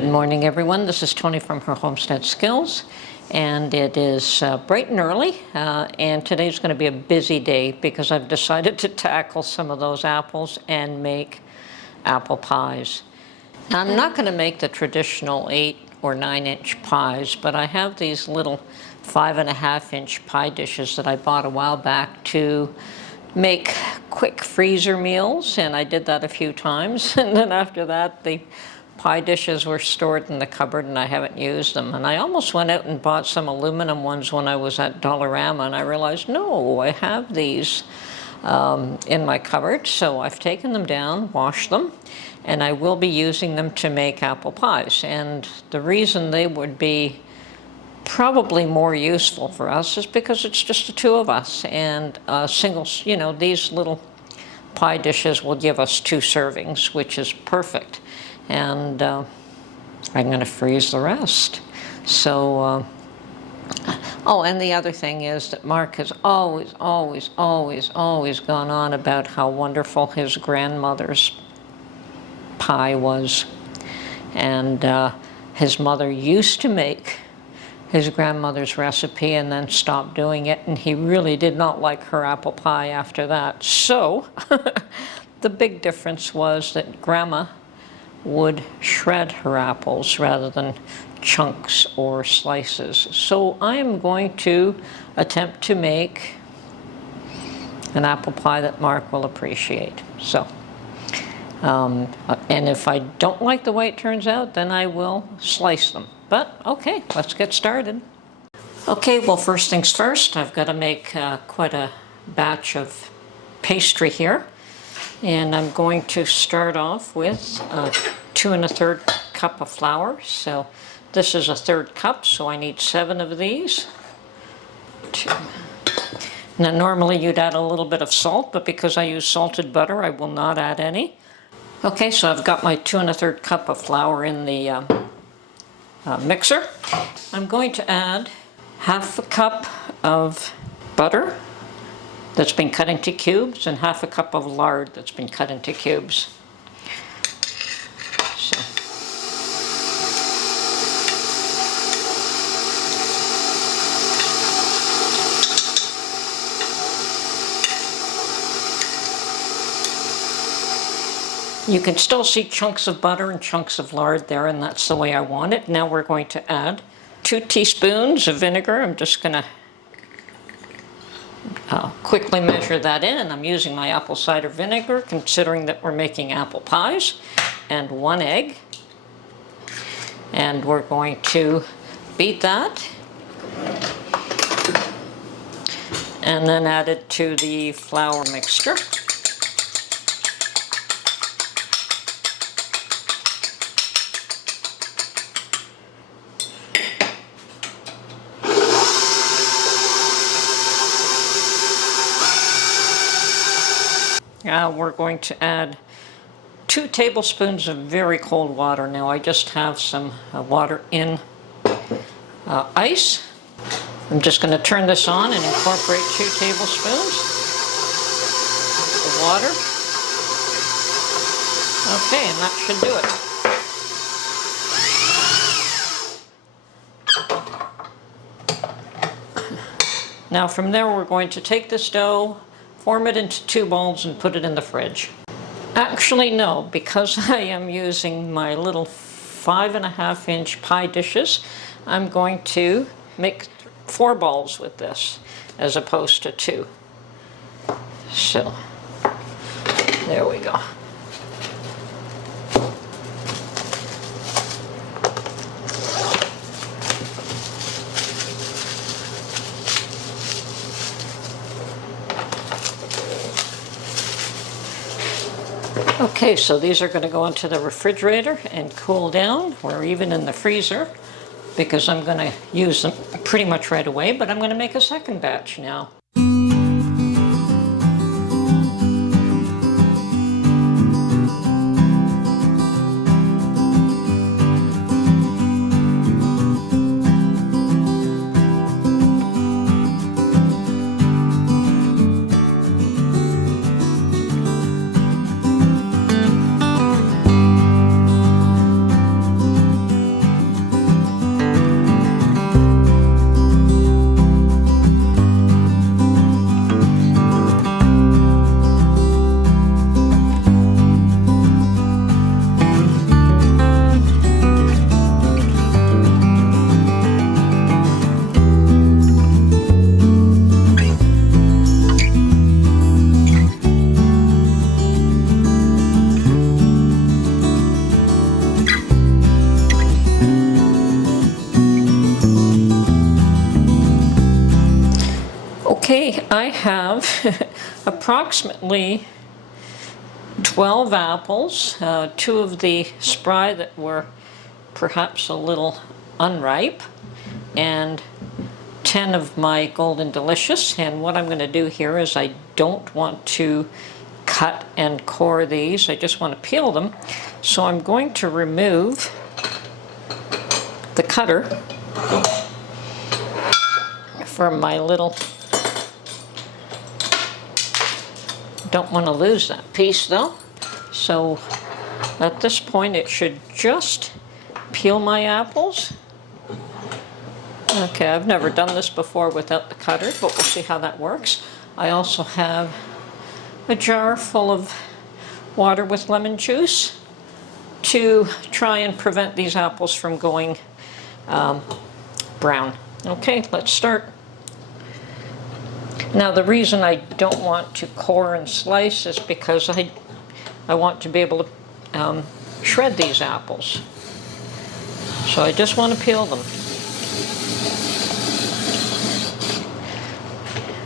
Good morning, everyone. This is Tony from her Homestead Skills, and it is bright and early, and today's going to be a busy day because I've decided to tackle some of those apples and make apple pies. Now, I'm not going to make the traditional 8 or 9-inch pies, but I have these little 5.5-inch pie dishes that I bought a while back to make quick freezer meals, and I did that a few times, and then after that the pie dishes were stored in the cupboard and I haven't used them. And I almost went out and bought some aluminum ones when I was at Dollarama, and I realized, no, I have these in my cupboard. So I've taken them down, washed them, and I will be using them to make apple pies. And the reason they would be probably more useful for us is because it's just the two of us, and singles, you know, these little pie dishes will give us 2 servings, which is perfect. And I'm going to freeze the rest. So, oh, and the other thing is that Mark has always gone on about how wonderful his grandmother's pie was. And his mother used to make his grandmother's recipe and then stopped doing it, and he really did not like her apple pie after that. So, the big difference was that Grandma would shred her apples rather than chunks or slices. So I am going to attempt to make an apple pie that Mark will appreciate. So, and if I don't like the way it turns out, then I will slice them. But okay, let's get started. Okay, well, first things first, I've got to make quite a batch of pastry here. And I'm going to start off with 2 1/3 cup of flour. So this is 1/3 cup, so I need 7 of these. 2. Now normally you'd add a little bit of salt, but because I use salted butter, I will not add any. Okay, so I've got my 2 1/3 cup of flour in the mixer. I'm going to add 1/2 cup of butter that's been cut into cubes and 1/2 cup of lard that's been cut into cubes. So. You can still see chunks of butter and chunks of lard there, and that's the way I want it. Now we're going to add 2 teaspoons of vinegar. I'm just going to quickly measure that in, and I'm using my apple cider vinegar, considering that we're making apple pies, and 1 egg. And we're going to beat that, and then add it to the flour mixture. Now we're going to add 2 tablespoons of very cold water. Now I just have some water in ice. I'm just going to turn this on and incorporate 2 tablespoons of water. Okay, and that should do it. Now from there we're going to take this dough, form it into 2 balls, and put it in the fridge. Actually, no, because I am using my little 5.5-inch pie dishes, I'm going to make 4 balls with this as opposed to 2. So, there we go. Okay, so these are going to go into the refrigerator and cool down, or even in the freezer, because I'm going to use them pretty much right away, but I'm going to make a second batch now. Okay, I have approximately 12 apples, 2 of the spry that were perhaps a little unripe, and 10 of my Golden Delicious. And what I'm going to do here is I don't want to cut and core these, I just want to peel them. So I'm going to remove the cutter from my little, don't want to lose that piece though. So at this point it should just peel my apples. Okay, I've never done this before without the cutter, but we'll see how that works. I also have a jar full of water with lemon juice to try and prevent these apples from going brown. Okay, let's start. Now the reason I don't want to core and slice is because I want to be able to shred these apples. So I just want to peel them.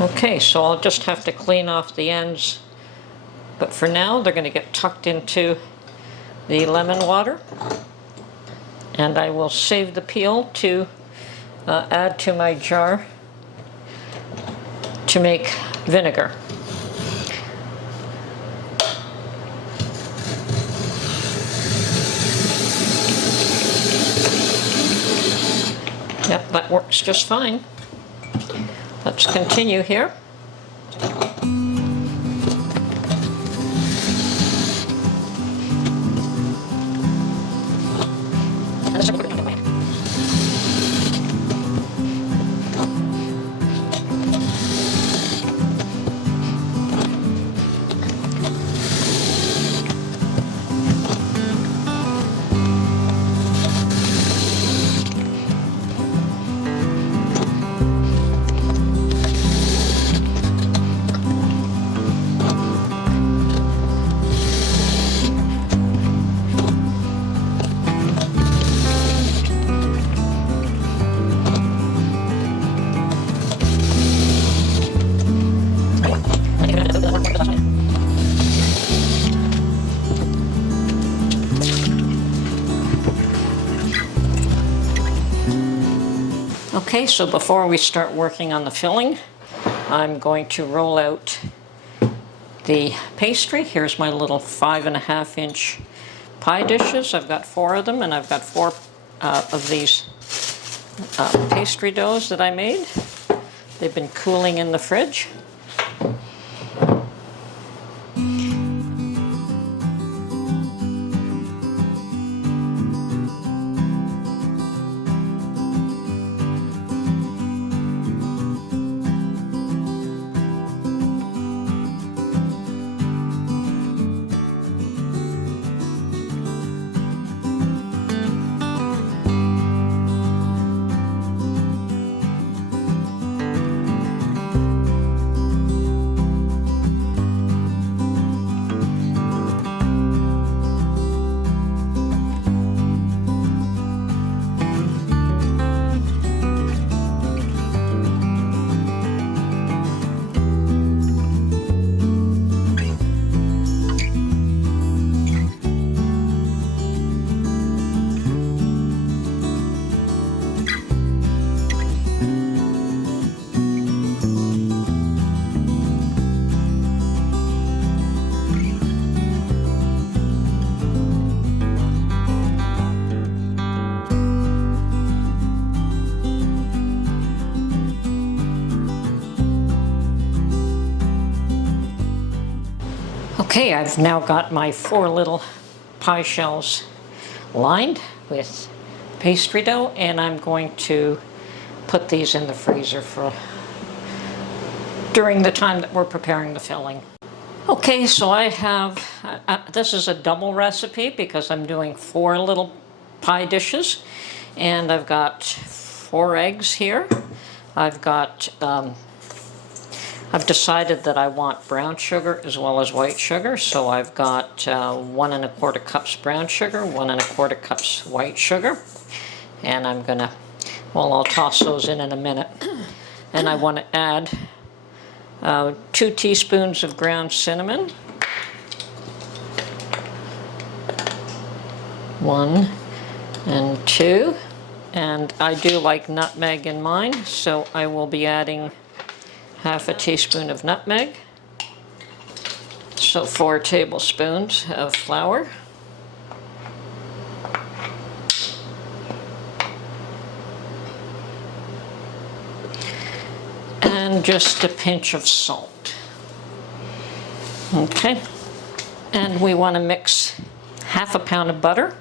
Okay, so I'll just have to clean off the ends. But for now, they're going to get tucked into the lemon water. And I will save the peel to add to my jar to make vinegar. Yep, that works just fine. Let's continue here. Okay, so before we start working on the filling, I'm going to roll out the pastry. Here's my little 5.5-inch pie dishes. I've got 4 of them, and I've got 4 of these pastry doughs that I made. They've been cooling in the fridge. Okay, I've now got my 4 little pie shells lined with pastry dough, and I'm going to put these in the freezer for during the time that we're preparing the filling. Okay, so I have, this is a double recipe because I'm doing 4 little pie dishes, and I've got 4 eggs here. I've decided that I want brown sugar as well as white sugar, so I've got 1 1/4 cups brown sugar, 1 1/4 cups white sugar, and I'm gonna, well, I'll toss those in a minute. And I want to add 2 teaspoons of ground cinnamon, 1 and 2, and I do like nutmeg in mine, so I will be adding half a teaspoon of nutmeg. So 4 tablespoons of flour. And just a pinch of salt. Okay. And we want to mix half a pound of butter,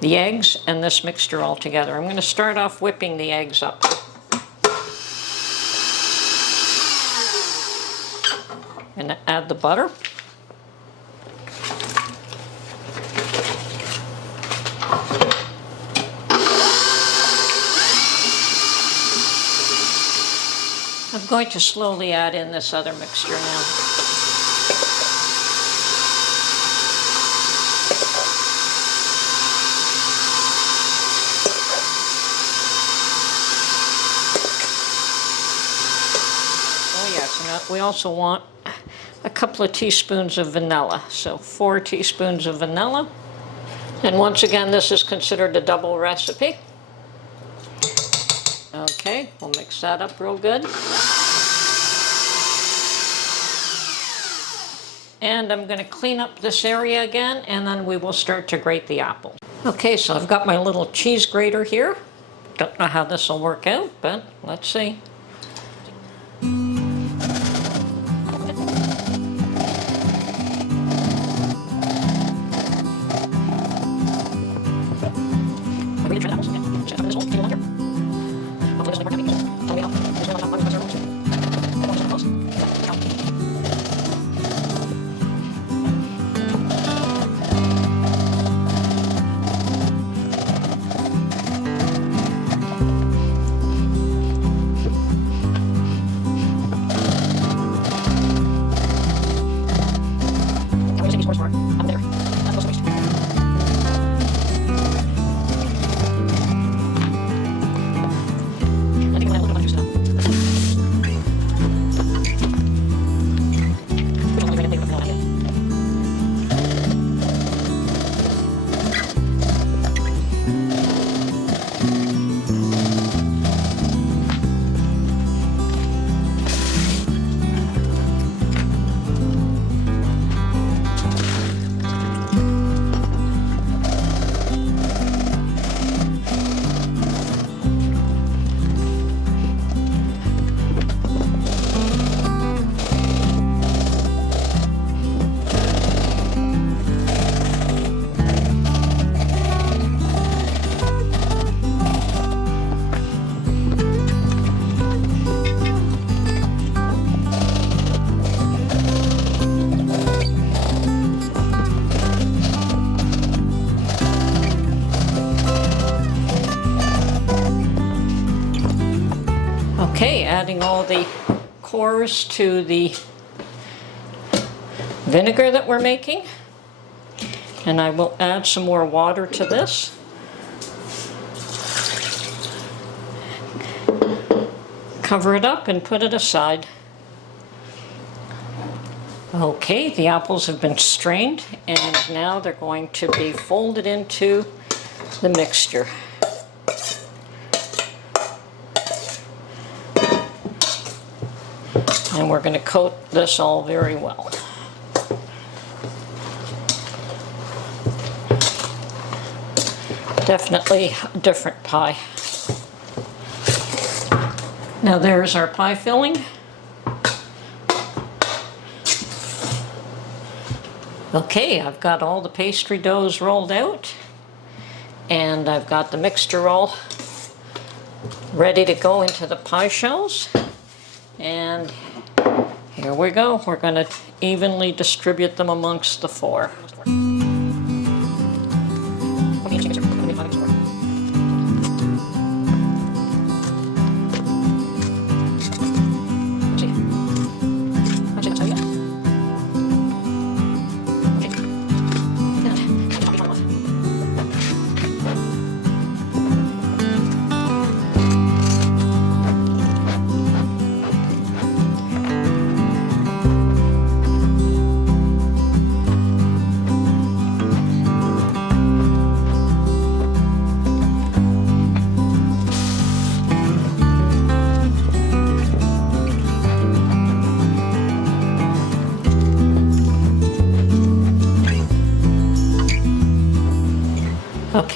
the eggs, and this mixture all together. I'm going to start off whipping the eggs up. And add the butter. I'm going to slowly add in this other mixture now. Oh yes, and we also want a couple of teaspoons of vanilla. So 4 teaspoons of vanilla. And once again, this is considered a double recipe. Okay, we'll mix that up real good. And I'm going to clean up this area again, and then we will start to grate the apple. Okay, so I've got my little cheese grater here. Don't know how this will work out, but let's see. Okay, adding all the cores to the vinegar that we're making. And I will add some more water to this. Cover it up and put it aside. Okay, the apples have been strained, and now they're going to be folded into the mixture. And we're going to coat this all very well. Definitely a different pie. Now there's our pie filling. Okay, I've got all the pastry doughs rolled out, and I've got the mixture all ready to go into the pie shells. And here we go. We're going to evenly distribute them amongst the 4.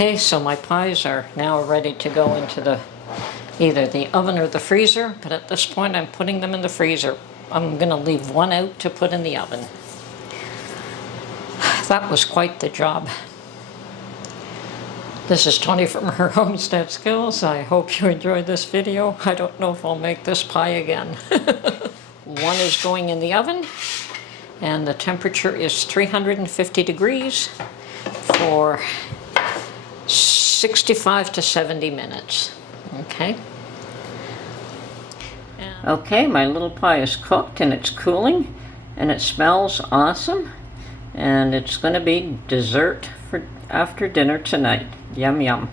Okay, so my pies are now ready to go into either the oven or the freezer, but at this point I'm putting them in the freezer. I'm going to leave one out to put in the oven. That was quite the job. This is Tony from her Homestead Skills. I hope you enjoyed this video. I don't know if I'll make this pie again. One is going in the oven, and the temperature is 350 degrees for 65 to 70 minutes. Okay. Okay, my little pie is cooked and it's cooling and it smells awesome, and it's going to be dessert for after dinner tonight. Yum yum.